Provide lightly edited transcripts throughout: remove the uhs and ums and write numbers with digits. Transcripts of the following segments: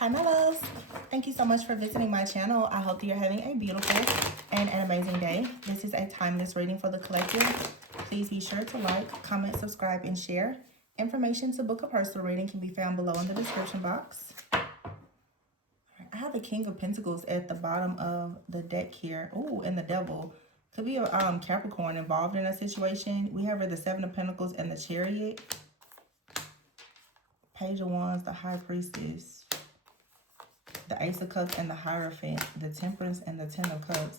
Hi my loves, thank you so much for visiting my channel. I hope that you're having a beautiful and an amazing day. This is a timeless reading for the collective. Please be sure to like, comment, subscribe, and share. Information to book a personal reading can be found below in the description box. I have the King of Pentacles at the bottom of the deck here. Ooh, and the Devil. Could be a Capricorn involved in a situation. We have the Seven of Pentacles and the Chariot. Page of Wands, the High Priestess. The Ace of Cups and the Hierophant, the Temperance and the Ten of Cups.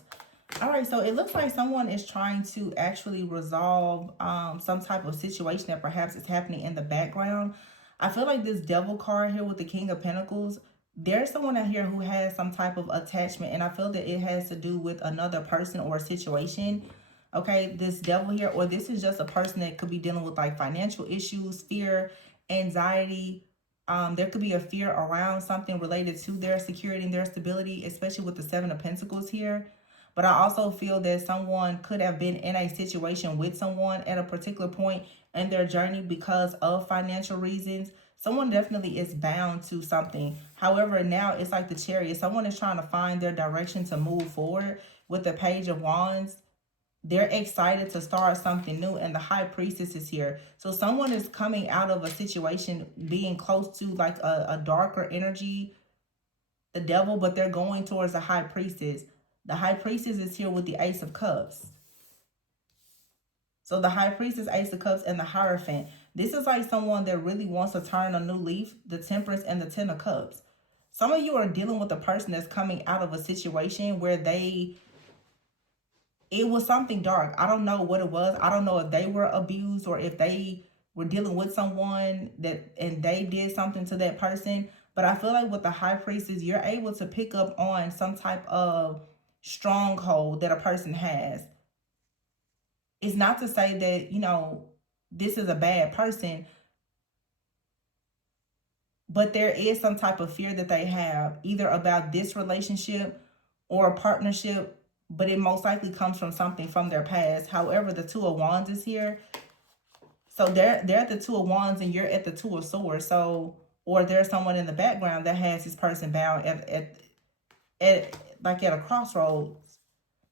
All right, so it looks like someone is trying to actually resolve some type of situation that perhaps is happening in the background. I feel like this Devil card here with the King of Pentacles, there's someone out here who has some type of attachment, and I feel that it has to do with another person or situation. Okay, this Devil here, or this is just a person that could be dealing with like financial issues, fear, anxiety. There could be a fear around something related to their security and their stability, especially with the Seven of Pentacles here. But I also feel that someone could have been in a situation with someone at a particular point in their journey because of financial reasons. Someone definitely is bound to something. However, now it's like the Chariot. Someone is trying to find their direction to move forward with the Page of Wands. They're excited to start something new, and the High Priestess is here. So someone is coming out of a situation being close to like a darker energy, the Devil, but they're going towards the High Priestess. The High Priestess is here with the Ace of Cups. So the High Priestess, Ace of Cups, and the Hierophant. This is like someone that really wants to turn a new leaf, the Temperance and the Ten of Cups. Some of you are dealing with a person that's coming out of a situation where it was something dark. I don't know what it was. I don't know if they were abused or if they were dealing with someone and they did something to that person. But I feel like with the High Priestess, you're able to pick up on some type of stronghold that a person has. It's not to say that, you know, this is a bad person, but there is some type of fear that they have either about this relationship or a partnership, but it most likely comes from something from their past. However, the Two of Wands is here. So they're at the Two of Wands and you're at the Two of Swords. So, or there's someone in the background that has this person bound at like at a crossroads.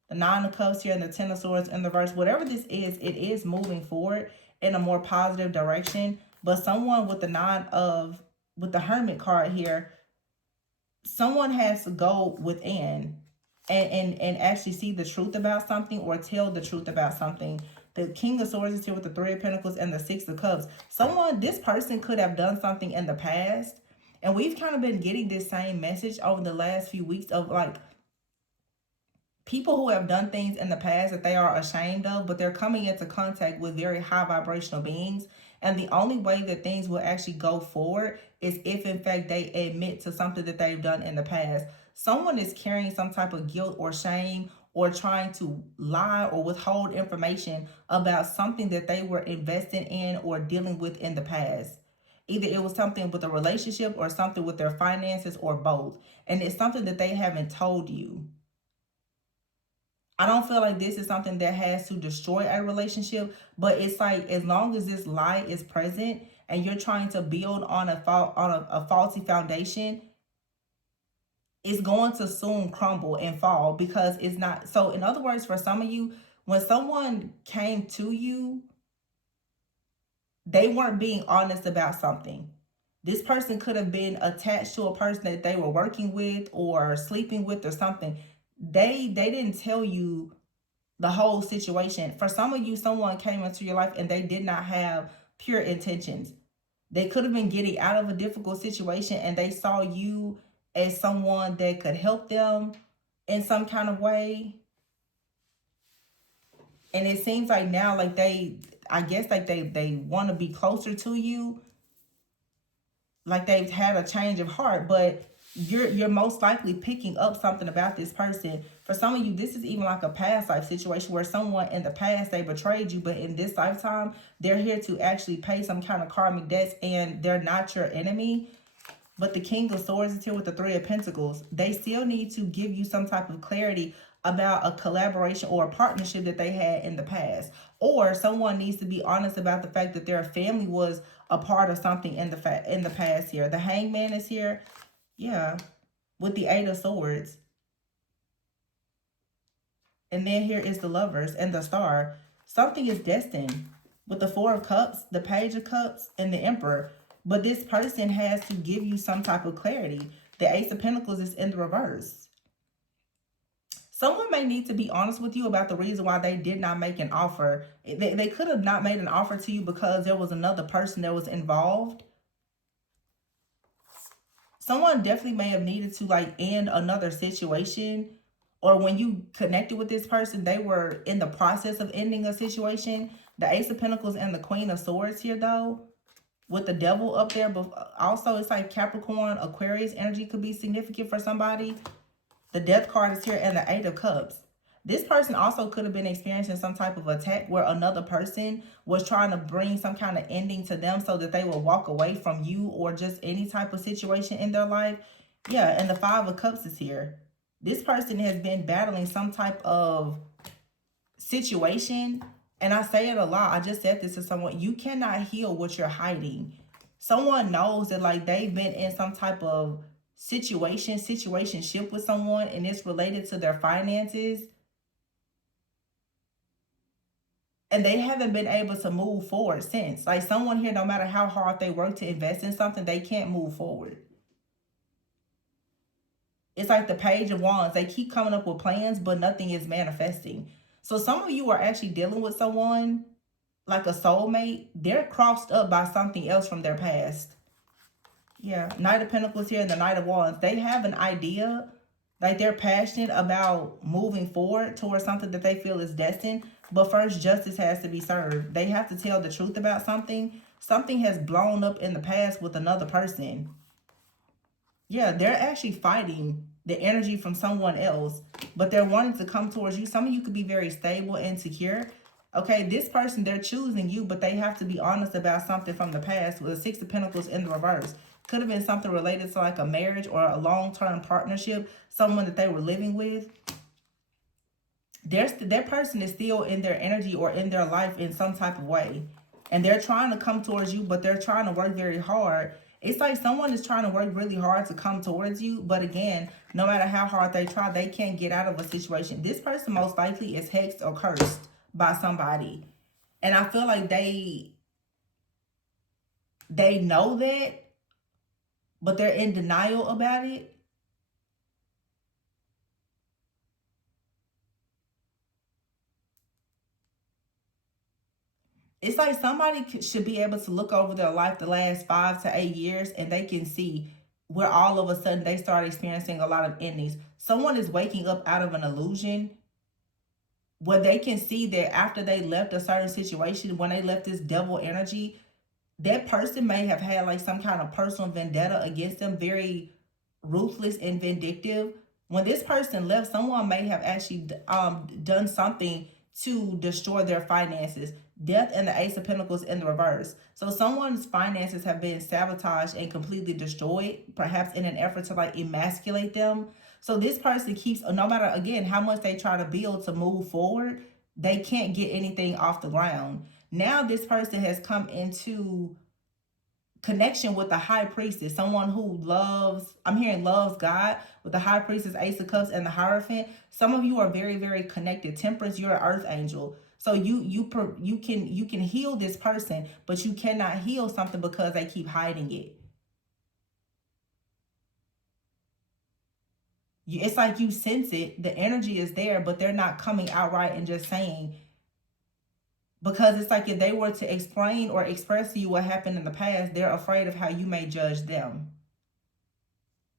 The Nine of Cups here and the Ten of Swords in the reverse. Whatever this is, it is moving forward in a more positive direction. But someone with with the Hermit card here, someone has to go within and actually see the truth about something or tell the truth about something. The King of Swords is here with the Three of Pentacles and the Six of Cups. This person could have done something in the past. And we've kind of been getting this same message over the last few weeks of like people who have done things in the past that they are ashamed of, but they're coming into contact with very high vibrational beings. And the only way that things will actually go forward is if in fact they admit to something that they've done in the past. Someone is carrying some type of guilt or shame or trying to lie or withhold information about something that they were investing in or dealing with in the past. Either it was something with a relationship or something with their finances or both. And it's something that they haven't told you. I don't feel like this is something that has to destroy a relationship, but it's like as long as this lie is present and you're trying to build on a faulty foundation, it's going to soon crumble and fall because it's not. So in other words, for some of you, when someone came to you, they weren't being honest about something. This person could have been attached to a person that they were working with or sleeping with or something. They didn't tell you the whole situation. For some of you, someone came into your life and they did not have pure intentions. They could have been getting out of a difficult situation and they saw you as someone that could help them in some kind of way. And it seems like now, like I guess like they want to be closer to you. Like they've had a change of heart, but you're most likely picking up something about this person. For some of you, this is even like a past life situation where someone in the past, they betrayed you, but in this lifetime, they're here to actually pay some kind of karmic debts and they're not your enemy. But the King of Swords is here with the Three of Pentacles. They still need to give you some type of clarity about a collaboration or a partnership that they had in the past. Or someone needs to be honest about the fact that their family was a part of something in the past here. The Hangman is here. Yeah, with the Eight of Swords. And then here is the Lovers and the Star. Something is destined with the Four of Cups, the Page of Cups, and the Emperor. But this person has to give you some type of clarity. The Ace of Pentacles is in the reverse. Someone may need to be honest with you about the reason why they did not make an offer. They could have not made an offer to you because there was another person that was involved. Someone definitely may have needed to like end another situation, or when you connected with this person, they were in the process of ending a situation. The Ace of Pentacles and the Queen of Swords here though, with the Devil up there, but also it's like Capricorn, Aquarius energy could be significant for somebody. The Death card is here and the Eight of Cups. This person also could have been experiencing some type of attack where another person was trying to bring some kind of ending to them so that they will walk away from you or just any type of situation in their life. Yeah, and the Five of Cups is here. This person has been battling some type of situation. And I say it a lot. I just said this to someone. You cannot heal what you're hiding. Someone knows that like they've been in some type of situationship with someone, and it's related to their finances, and they haven't been able to move forward since. Like someone here, no matter how hard they work to invest in something, they can't move forward. It's like the Page of Wands. They keep coming up with plans, but nothing is manifesting. So some of you are actually dealing with someone like a soulmate. They're crossed up by something else from their past. Yeah, Knight of Pentacles here and the Knight of Wands. They have an idea, like they're passionate about moving forward towards something that they feel is destined. But first, justice has to be served. They have to tell the truth about something. Something has blown up in the past with another person. Yeah, they're actually fighting the energy from someone else, but they're wanting to come towards you. Some of you could be very stable and secure. Okay, this person, they're choosing you, but they have to be honest about something from the past with the Six of Pentacles in the reverse. Could have been something related to like a marriage or a long-term partnership, someone that they were living with. Their person is still in their energy or in their life in some type of way. And they're trying to come towards you, but they're trying to work very hard. It's like someone is trying to work really hard to come towards you. But again, no matter how hard they try, they can't get out of a situation. This person most likely is hexed or cursed by somebody. And I feel like they know that, but they're in denial about it. It's like somebody should be able to look over their life the last 5 to 8 years, and they can see where all of a sudden they start experiencing a lot of endings. Someone is waking up out of an illusion where they can see that after they left a certain situation, when they left this devil energy, that person may have had like some kind of personal vendetta against them, very ruthless and vindictive. When this person left, someone may have actually done something to destroy their finances. Death and the Ace of Pentacles in the reverse. So someone's finances have been sabotaged and completely destroyed, perhaps in an effort to like emasculate them. So this person keeps, no matter again how much they try to build to move forward, they can't get anything off the ground. Now this person has come into connection with the High Priestess, someone who loves, I'm hearing loves God, with the High Priestess, Ace of Cups, and the Hierophant. Some of you are very, very connected. Temperance, you're an earth angel. So you can heal this person, but you cannot heal something because they keep hiding it. It's like you sense it, the energy is there, but they're not coming outright and just saying, because it's like if they were to explain or express to you what happened in the past, they're afraid of how you may judge them.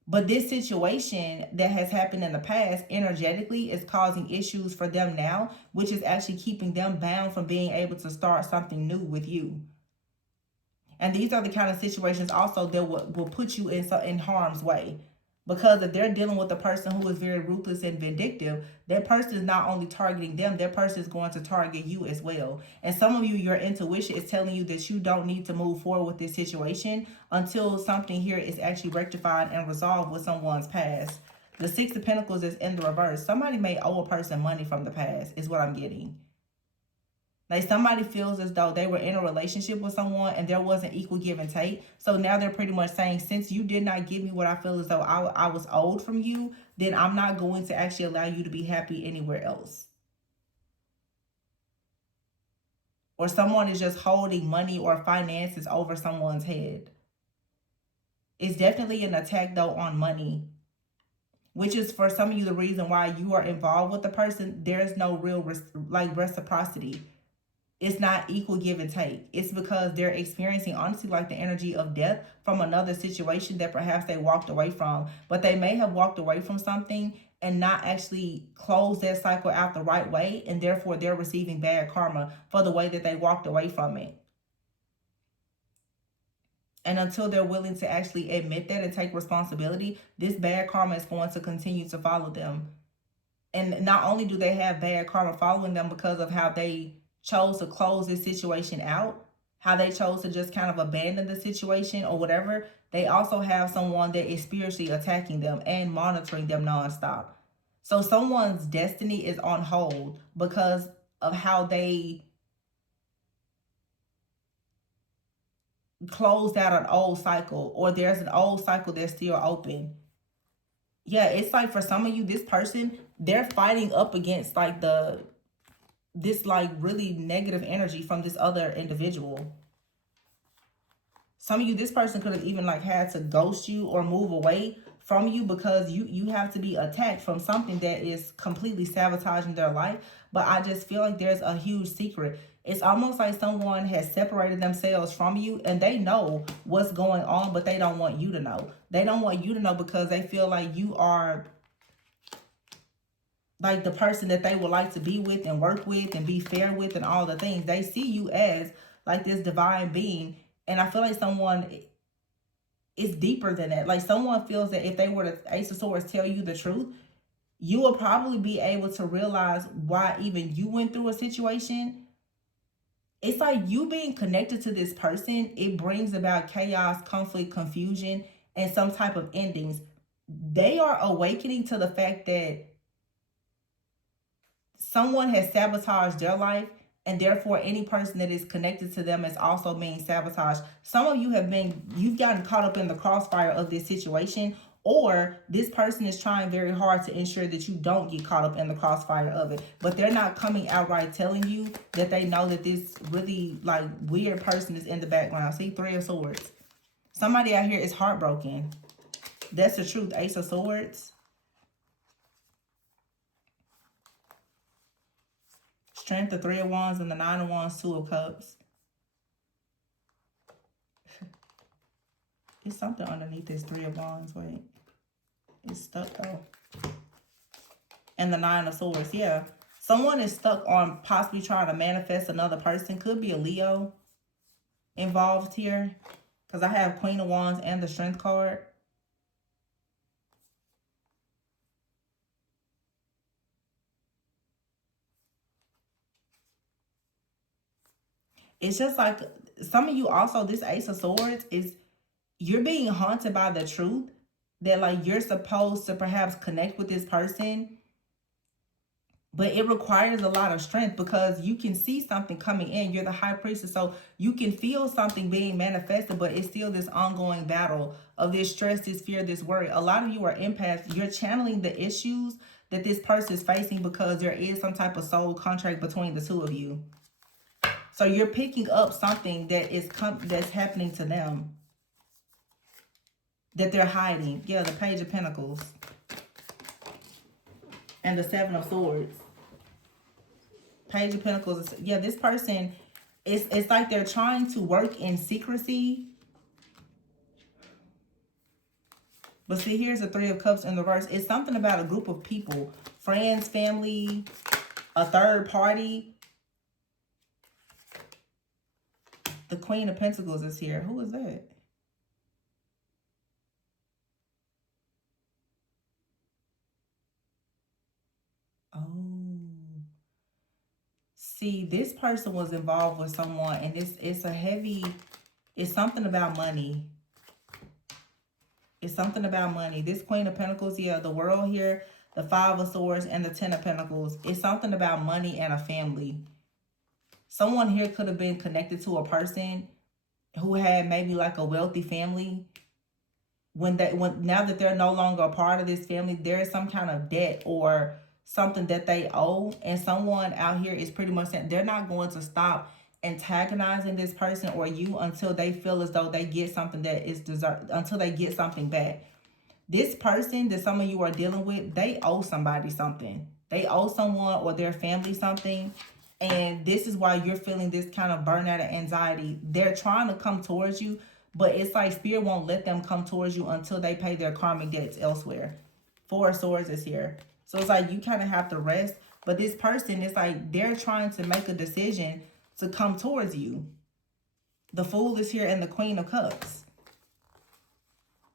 But this situation that has happened in the past energetically is causing issues for them now, which is actually keeping them bound from being able to start something new with you. And these are the kind of situations also that will put you in harm's way. Because if they're dealing with a person who is very ruthless and vindictive, that person is not only targeting them, that person is going to target you as well. And some of you, your intuition is telling you that you don't need to move forward with this situation until something here is actually rectified and resolved with someone's past. The Six of Pentacles is in the reverse. Somebody may owe a person money from the past, is what I'm getting. Like somebody feels as though they were in a relationship with someone and there wasn't equal give and take. So now they're pretty much saying, since you did not give me what I feel as though I was owed from you, then I'm not going to actually allow you to be happy anywhere else. Or someone is just holding money or finances over someone's head. It's definitely an attack though on money, which is for some of you the reason why you are involved with the person. There's no real reciprocity. It's not equal give and take. It's because they're experiencing, honestly, like the energy of death from another situation that perhaps they walked away from. But they may have walked away from something and not actually close that cycle out the right way. And therefore, they're receiving bad karma for the way that they walked away from it. And until they're willing to actually admit that and take responsibility, this bad karma is going to continue to follow them. And not only do they have bad karma following them because of how they chose to close this situation out, how they chose to just kind of abandon the situation or whatever, they also have someone that is spiritually attacking them and monitoring them nonstop. So someone's destiny is on hold because of how they closed out an old cycle, or there's an old cycle that's still open. Yeah, it's like for some of you, this person, they're fighting up against like this like really negative energy from this other individual. Some of you, this person could have even like had to ghost you or move away from you because you have to be attacked from something that is completely sabotaging their life. But I just feel like there's a huge secret. It's almost like someone has separated themselves from you and they know what's going on, but they don't want you to know. They don't want you to know because they feel like you are like the person that they would like to be with and work with and be fair with and all the things. They see you as like this divine being. And I feel like someone is deeper than that. Like someone feels that if they were to Ace of Swords tell you the truth, you will probably be able to realize why even you went through a situation. It's like you being connected to this person, it brings about chaos, conflict, confusion, and some type of endings. They are awakening to the fact that someone has sabotaged their life, and therefore any person that is connected to them is also being sabotaged. Some of you you've gotten caught up in the crossfire of this situation, or this person is trying very hard to ensure that you don't get caught up in the crossfire of it. But they're not coming outright telling you that they know that this really like weird person is in the background. See, Three of Swords. Somebody out here is heartbroken. That's the truth. Ace of Swords. Strength, the Three of Wands, and the Nine of Wands, Two of Cups. It's something underneath this Three of Wands. Wait. It's stuck though. And the Nine of Swords. Yeah. Someone is stuck on possibly trying to manifest another person. Could be a Leo involved here. Because I have Queen of Wands and the Strength card. It's just like some of you also, this Ace of Swords is you're being haunted by the truth that like you're supposed to perhaps connect with this person, but it requires a lot of strength because you can see something coming in. You're the High Priestess, so you can feel something being manifested, but it's still this ongoing battle of this stress, this fear, this worry. A lot of you are empaths. You're channeling the issues that this person is facing because there is some type of soul contract between the two of you. So you're picking up something that is that's happening to them that they're hiding. Yeah, the Page of Pentacles and the Seven of Swords. Page of Pentacles. Yeah, this person, it's like they're trying to work in secrecy. But see, here's the Three of Cups in reverse. It's something about a group of people, friends, family, a third party. The Queen of Pentacles is here. Who is that? Oh. See, this person was involved with someone, and it's something about money. It's something about money. This Queen of Pentacles, yeah, the World here, the Five of Swords, and the Ten of Pentacles. It's something about money and a family. Someone here could have been connected to a person who had maybe like a wealthy family. When now that they're no longer a part of this family, there is some kind of debt or something that they owe, and someone out here is pretty much saying they're not going to stop antagonizing this person or you until they feel as though they get something that is deserved, until they get something back. This person that some of you are dealing with, they owe somebody something. They owe someone or their family something. And this is why you're feeling this kind of burnout and anxiety. They're trying to come towards you, but it's like Spirit won't let them come towards you until they pay their karmic debts elsewhere. Four of Swords is here. So it's like you kind of have to rest. But this person, it's like they're trying to make a decision to come towards you. The Fool is here and the Queen of Cups.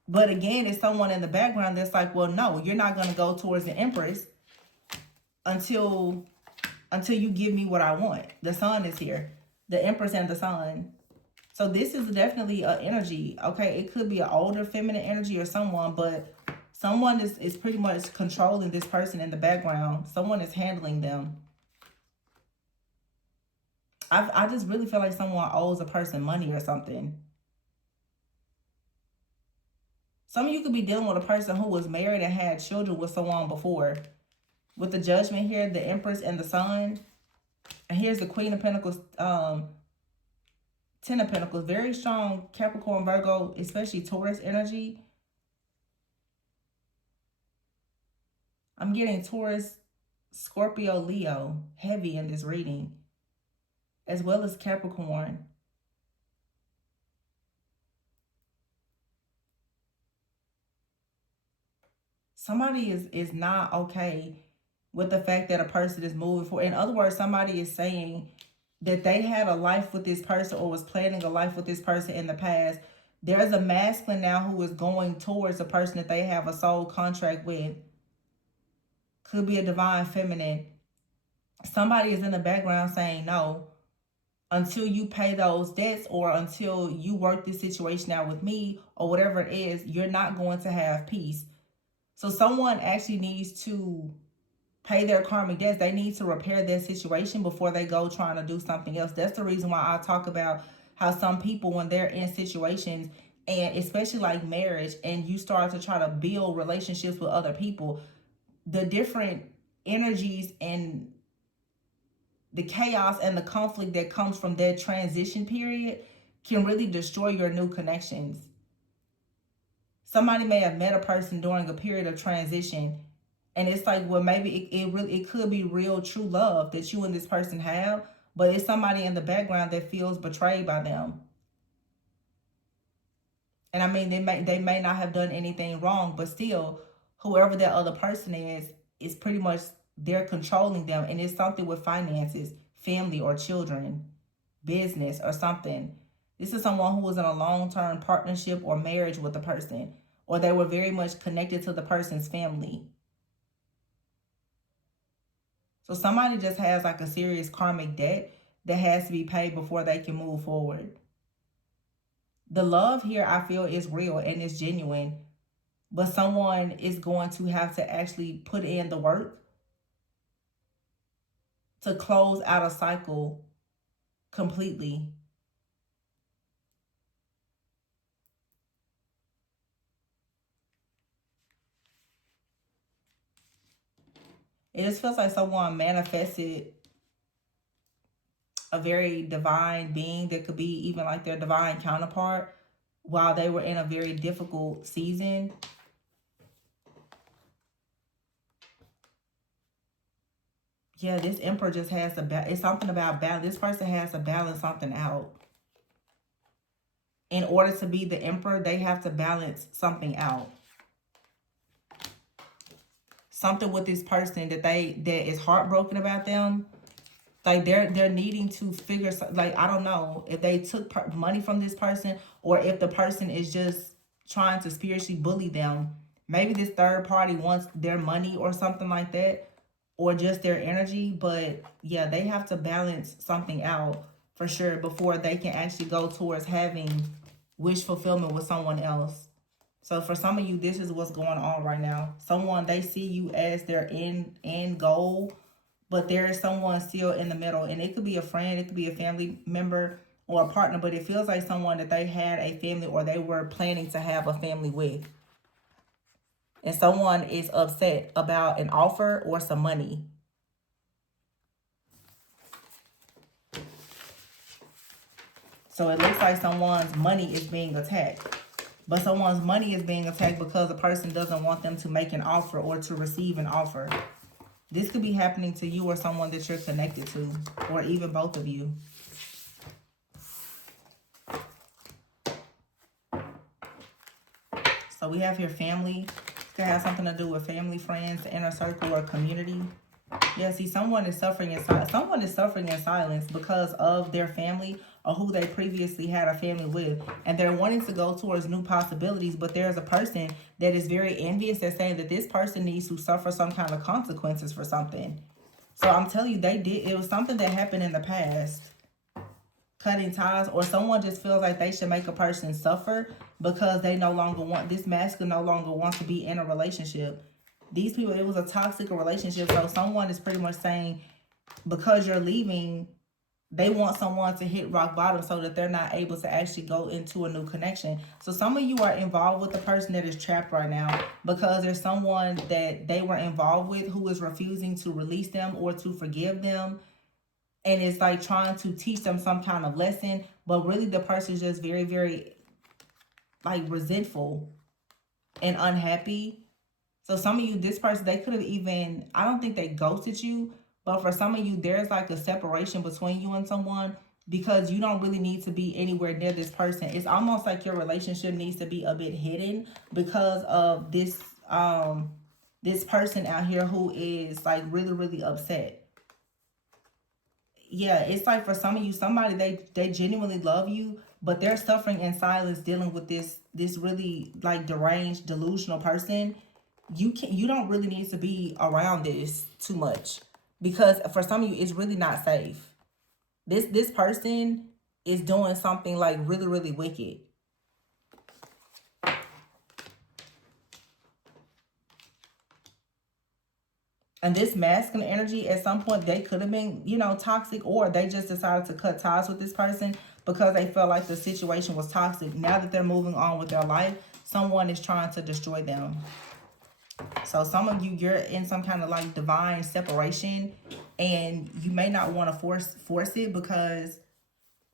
But again, it's someone in the background that's like, well, no, you're not going to go towards the Empress until you give me what I want. The Sun is here. The Empress and the Sun. So this is definitely an energy. Okay, it could be an older feminine energy or someone, but someone is pretty much controlling this person in the background. Someone is handling them. I just really feel like someone owes a person money or something. Some of you could be dealing with a person who was married and had children with someone before. With the Judgment here, the Empress and the Sun. And here's the Queen of Pentacles, Ten of Pentacles. Very strong Capricorn, Virgo, especially Taurus energy. I'm getting Taurus, Scorpio, Leo heavy in this reading. As well as Capricorn. Somebody is not okay with the fact that a person is moving forward. In other words, somebody is saying that they had a life with this person or was planning a life with this person in the past. There's a masculine now who is going towards a person that they have a soul contract with. Could be a divine feminine. Somebody is in the background saying, no, until you pay those debts or until you work this situation out with me or whatever it is, you're not going to have peace. So someone actually needs to pay their karmic debts. They need to repair their situation before they go trying to do something else. That's the reason why I talk about how some people, when they're in situations, and especially like marriage, and you start to try to build relationships with other people, the different energies and the chaos and the conflict that comes from that transition period can really destroy your new connections. Somebody may have met a person during a period of transition, and it's like, well, maybe it could be real true love that you and this person have, but it's somebody in the background that feels betrayed by them. And I mean, they may not have done anything wrong, but still, whoever that other person is pretty much, they're controlling them, and it's something with finances, family or children, business or something. This is someone who was in a long-term partnership or marriage with the person, or they were very much connected to the person's family. So somebody just has like a serious karmic debt that has to be paid before they can move forward. The love here, I feel, is real and it's genuine, but someone is going to have to actually put in the work to close out a cycle completely. It just feels like someone manifested a very divine being that could be even like their divine counterpart while they were in a very difficult season. Yeah, this Emperor just has to, it's something about balance. This person has to balance something out. In order to be the Emperor, they have to balance something out. Something with this person that is heartbroken about them. Like they're needing to figure, like, I don't know if they took money from this person or if the person is just trying to spiritually bully them. Maybe this third party wants their money or something like that, or just their energy. But yeah, they have to balance something out for sure before they can actually go towards having wish fulfillment with someone else. So for some of you, this is what's going on right now. Someone, they see you as their end goal, but there is someone still in the middle. And it could be a friend, it could be a family member or a partner, but it feels like someone that they had a family or they were planning to have a family with. And someone is upset about an offer or some money. So it looks like someone's money is being attacked. But someone's money is being attacked because the person doesn't want them to make an offer or to receive an offer. This could be happening to you or someone that you're connected to, or even both of you. So we have here family. It could have something to do with family, friends, inner circle, or community. Yeah, see, someone is suffering in silence. Someone is suffering in silence because of their family or who they previously had a family with. And they're wanting to go towards new possibilities, but there's a person that is very envious that's saying that this person needs to suffer some kind of consequences for something. So I'm telling you, it was something that happened in the past. Cutting ties, or someone just feels like they should make a person suffer because they no longer want, this masculine no longer wants to be in a relationship. These people, it was a toxic relationship. So someone is pretty much saying, because you're leaving, they want someone to hit rock bottom so that they're not able to actually go into a new connection. So some of you are involved with the person that is trapped right now because there's someone that they were involved with who is refusing to release them or to forgive them. And it's like trying to teach them some kind of lesson, but really the person is just very, very like resentful and unhappy. So some of you, this person, they could have even, I don't think they ghosted you, but for some of you, there's like a separation between you and someone because you don't really need to be anywhere near this person. It's almost like your relationship needs to be a bit hidden because of this person out here who is like really, really upset. Yeah, it's like for some of you, somebody they genuinely love you, but they're suffering in silence dealing with this really like deranged, delusional person. You don't really need to be around this too much because for some of you it's really not safe. This person is doing something like really, really wicked. And this masculine energy, at some point, they could have been, toxic, or they just decided to cut ties with this person because they felt like the situation was toxic. Now that they're moving on with their life, someone is trying to destroy them. So some of you, you're in some kind of like divine separation, and you may not want to force it because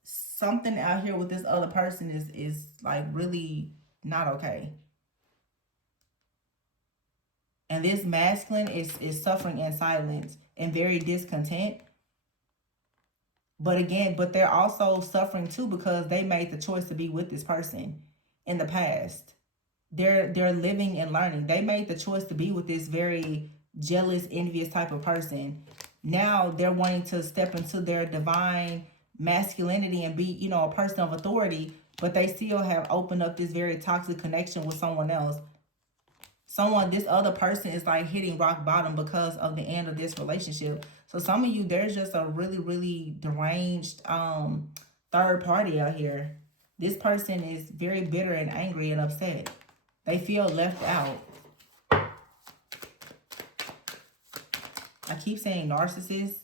something out here with this other person is like really not okay. And this masculine is suffering in silence and very discontent. But again, but they're also suffering too because they made the choice to be with this person in the past. They're living and learning. They made the choice to be with this very jealous, envious type of person. Now they're wanting to step into their divine masculinity and be, a person of authority, but they still have opened up this very toxic connection with someone else. This other person is like hitting rock bottom because of the end of this relationship. So some of you, there's just a really, really deranged third party out here. This person is very bitter and angry and upset. They feel left out. I keep saying narcissist.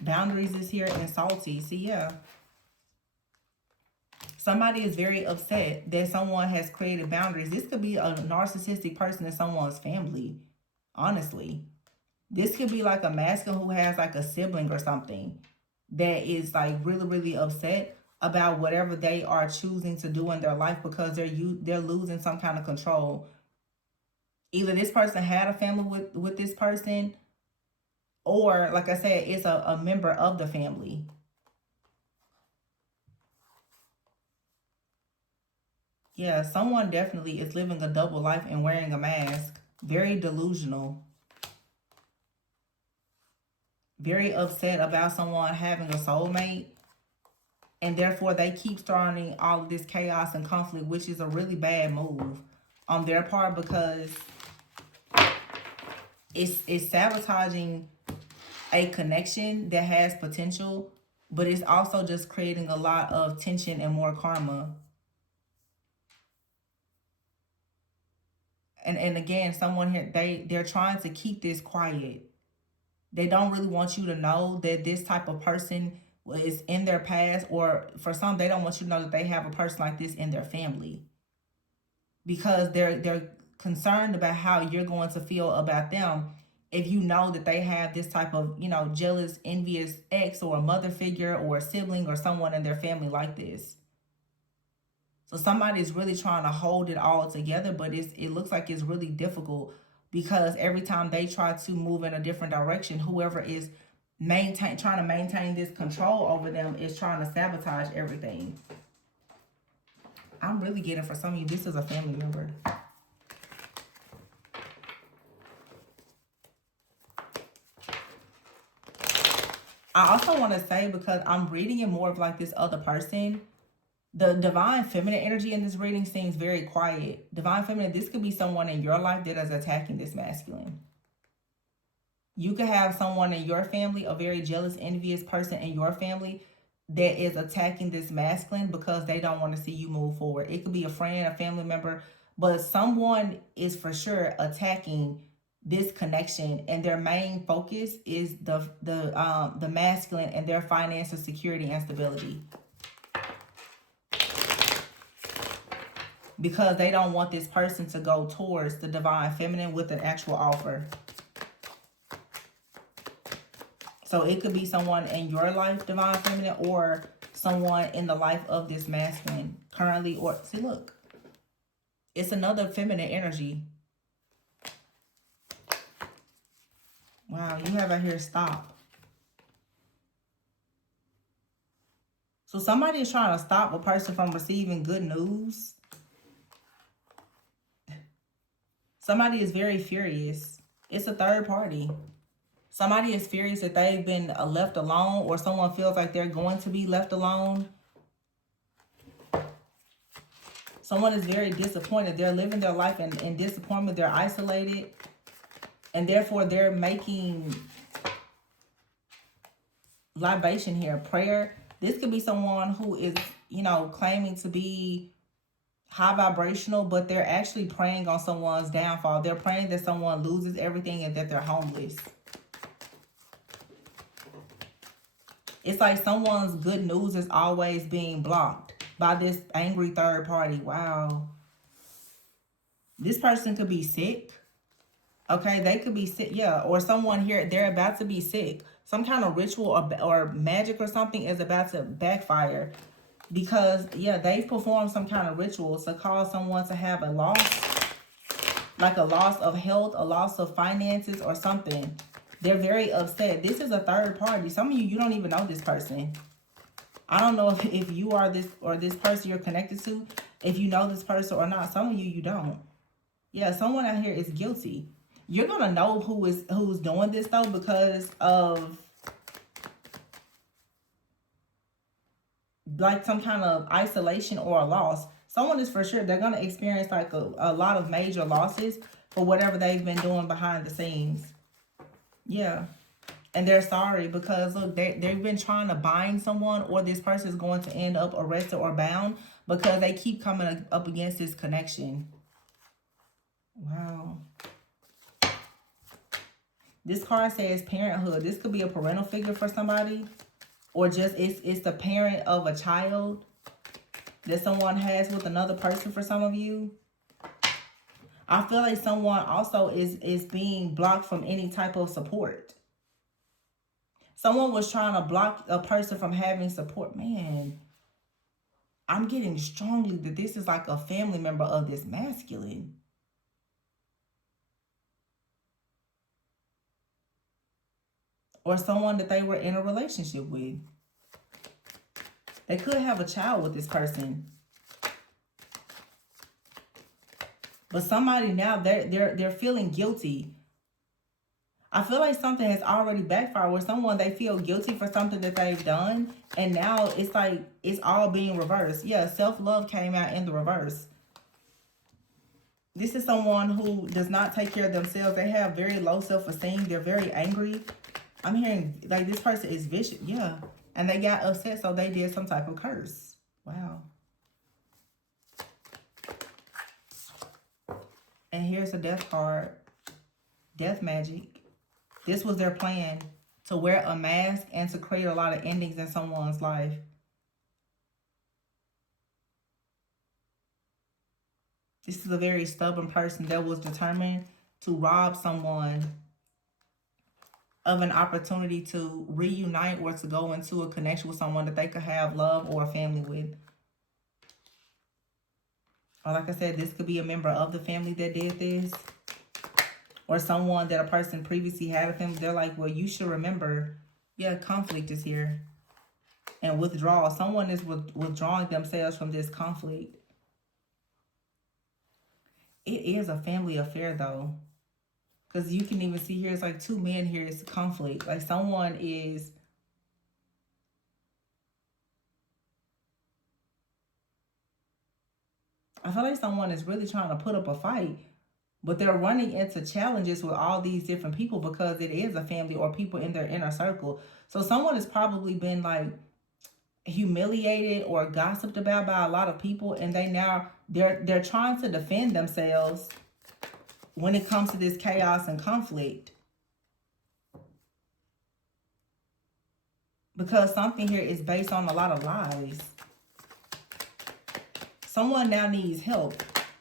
Boundaries is here and salty. See, yeah. Somebody is very upset that someone has created boundaries. This could be a narcissistic person in someone's family, honestly. This could be like a masculine who has like a sibling or something that is like really, really upset about whatever they are choosing to do in their life because they're losing some kind of control. Either this person had a family with this person, or like I said, it's a member of the family. Yeah, someone definitely is living a double life and wearing a mask. Very delusional. Very upset about someone having a soulmate. And therefore, they keep starting all of this chaos and conflict, which is a really bad move on their part because it's sabotaging a connection that has potential, but it's also just creating a lot of tension and more karma. And again, someone here, they're trying to keep this quiet. They don't really want you to know that this type of person is in their past, or for some, they don't want you to know that they have a person like this in their family, because they're concerned about how you're going to feel about them if you know that they have this type of, you know, jealous, envious ex or a mother figure or a sibling or someone in their family like this. So somebody's really trying to hold it all together, but it looks like it's really difficult, because every time they try to move in a different direction, whoever is trying to maintain this control over them is trying to sabotage everything. I'm really getting, for some of you, this is a family member. I also want to say, because I'm reading it more of like this other person, the divine feminine energy in this reading seems very quiet. Divine feminine, this could be someone in your life that is attacking this masculine. You could have someone in your family, a very jealous, envious person in your family, that is attacking this masculine because they don't want to see you move forward. It could be a friend, a family member, but someone is for sure attacking this connection, and their main focus is the masculine and their financial security and stability, because they don't want this person to go towards the divine feminine with an actual offer. So it could be someone in your life, divine feminine, or someone in the life of this masculine currently. Or see, look, it's another feminine energy. Wow, you have out here, stop. So somebody is trying to stop a person from receiving good news. Somebody is very furious. It's a third party. Somebody is furious that they've been left alone, or someone feels like they're going to be left alone. Someone is very disappointed. They're living their life in disappointment. They're isolated. And therefore, they're making libation here, prayer. This could be someone who is, you know, claiming to be high vibrational, but they're actually praying on someone's downfall. They're praying that someone loses everything and that they're homeless. It's like someone's good news is always being blocked by this angry third party. Wow. This person could be sick. Okay, they could be sick. Yeah, or someone here, they're about to be sick. Some kind of ritual or magic or something is about to backfire. Because, yeah, they've performed some kind of ritual to cause someone to have a loss. Like a loss of health, a loss of finances or something. They're very upset. This is a third party. Some of you, you don't even know this person. I don't know if you are this, or this person you're connected to, if you know this person or not. Some of you, you don't. Yeah, someone out here is guilty. You're going to know who's doing this, though, because of like some kind of isolation or a loss. Someone is for sure, they're going to experience like a lot of major losses for whatever they've been doing behind the scenes. Yeah. And they're sorry because, look, they've been trying to bind someone, or this person is going to end up arrested or bound because they keep coming up against this connection. Wow. This card says parenthood. This could be a parental figure for somebody, or just it's the parent of a child that someone has with another person for some of you. I feel like someone also is being blocked from any type of support. Someone was trying to block a person from having support. Man, I'm getting strongly that this is like a family member of this masculine. Or someone that they were in a relationship with. They could have a child with this person. But somebody now, they're feeling guilty. I feel like something has already backfired with someone. They feel guilty for something that they've done. And now it's like it's all being reversed. Yeah, self-love came out in the reverse. This is someone who does not take care of themselves. They have very low self-esteem. They're very angry. I'm hearing like this person is vicious. Yeah. And they got upset, so they did some type of curse. Wow. And here's a death card. Death magic. This was their plan, to wear a mask and to create a lot of endings in someone's life. This is a very stubborn person that was determined to rob someone of an opportunity to reunite or to go into a connection with someone that they could have love or a family with. Or like I said, this could be a member of the family that did this. Or someone that a person previously had with them. They're like, well, you should remember, yeah, conflict is here. And withdrawal. Someone is withdrawing themselves from this conflict. It is a family affair, though. Because you can even see here, it's like 2 men here. It's conflict. Like someone is... I feel like someone is really trying to put up a fight. But they're running into challenges with all these different people because it is a family or people in their inner circle. So someone has probably been like humiliated or gossiped about by a lot of people, and they're trying to defend themselves when it comes to this chaos and conflict. Because something here is based on a lot of lies. Someone now needs help.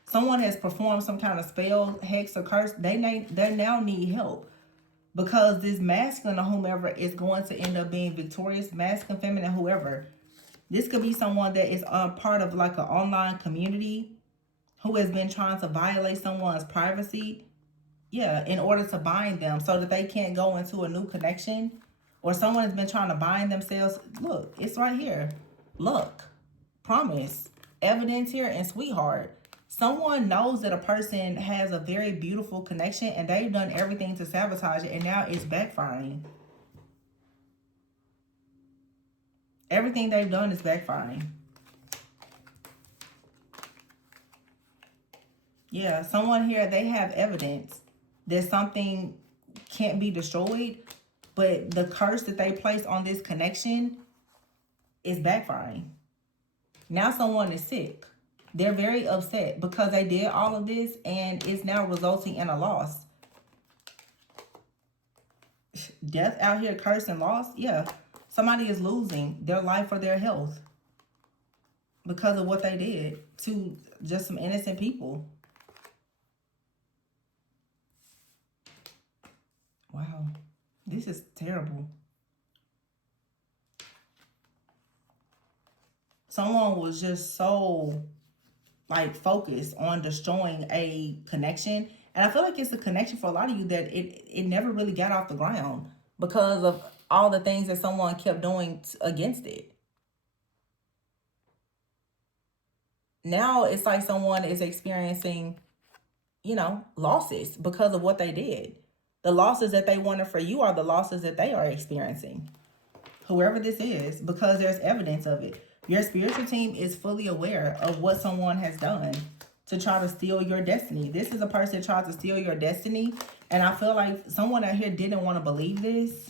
Someone has performed some kind of spell, hex, or curse. They now need help. Because this masculine or whomever is going to end up being victorious, masculine, feminine, whoever. This could be someone that is a part of like an online community who has been trying to violate someone's privacy. Yeah, in order to bind them so that they can't go into a new connection. Or someone has been trying to bind themselves. Look, it's right here. Look, promise, evidence here, and sweetheart. Someone knows that a person has a very beautiful connection and they've done everything to sabotage it, and now it's backfiring. Everything they've done is backfiring. Yeah, someone here, they have evidence that something can't be destroyed, but the curse that they placed on this connection is backfiring. Now someone is sick. They're very upset because they did all of this and it's now resulting in a loss. Death out here, curse and loss. Yeah, somebody is losing their life or their health because of what they did to just some innocent people. Wow, this is terrible. Someone was just so like focused on destroying a connection, and I feel like it's a connection for a lot of you that it never really got off the ground because of all the things that someone kept doing against it. Now it's like someone is experiencing, you know, losses because of what they did. The losses that they wanted for you are the losses that they are experiencing, whoever this is, because there's evidence of it. Your spiritual team is fully aware of what someone has done to try to steal your destiny. This is a person that tried to steal your destiny. And I feel like someone out here didn't want to believe this.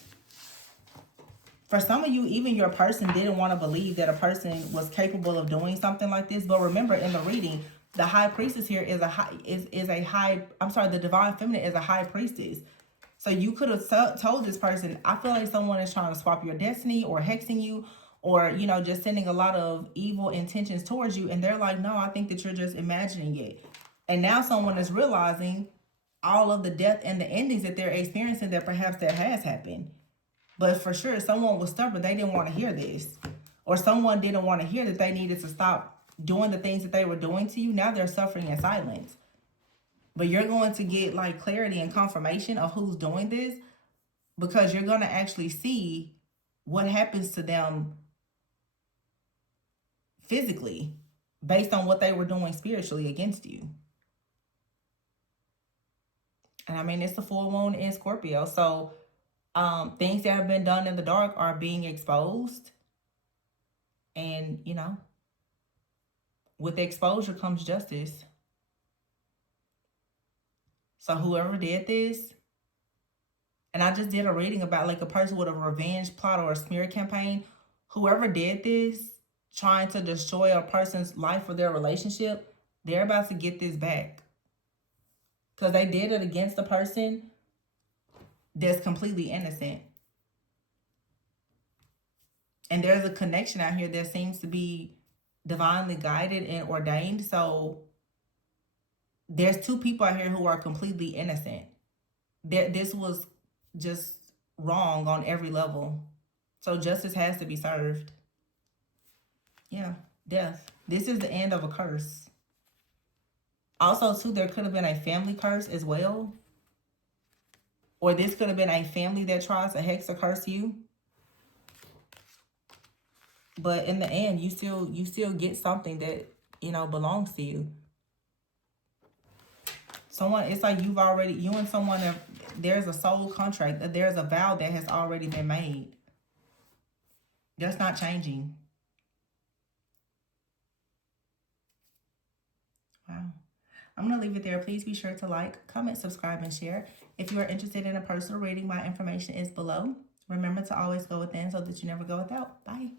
For some of you, even your person didn't want to believe that a person was capable of doing something like this. But remember, in the reading, the high priestess here is the divine feminine is a high priestess. So you could have told this person, I feel like someone is trying to swap your destiny or hexing you, or, you know, just sending a lot of evil intentions towards you. And they're like, no, I think that you're just imagining it. And now someone is realizing all of the death and the endings that they're experiencing that perhaps that has happened. But for sure, someone was stubborn. They didn't want to hear this. Or someone didn't want to hear that they needed to stop doing the things that they were doing to you. Now they're suffering in silence. But you're going to get like clarity and confirmation of who's doing this, because you're going to actually see what happens to them physically based on what they were doing spiritually against you. And I mean, it's the full moon in Scorpio. So things that have been done in the dark are being exposed. And, you know, with exposure comes justice. So whoever did this, and I just did a reading about like a person with a revenge plot or a smear campaign. Whoever did this, trying to destroy a person's life or their relationship, they're about to get this back. Because they did it against the person that's completely innocent. And there's a connection out here that seems to be divinely guided and ordained. So there's two people out here who are completely innocent. This was just wrong on every level. So justice has to be served. Yeah, death. This is the end of a curse. Also, too, there could have been a family curse as well. Or this could have been a family that tries to hex or curse you. But in the end, you still get something that, you know, belongs to you. Someone, it's like you and someone, there's a soul contract, there's a vow that has already been made. That's not changing. Wow. I'm going to leave it there. Please be sure to like, comment, subscribe, and share. If you are interested in a personal reading, my information is below. Remember to always go within so that you never go without. Bye.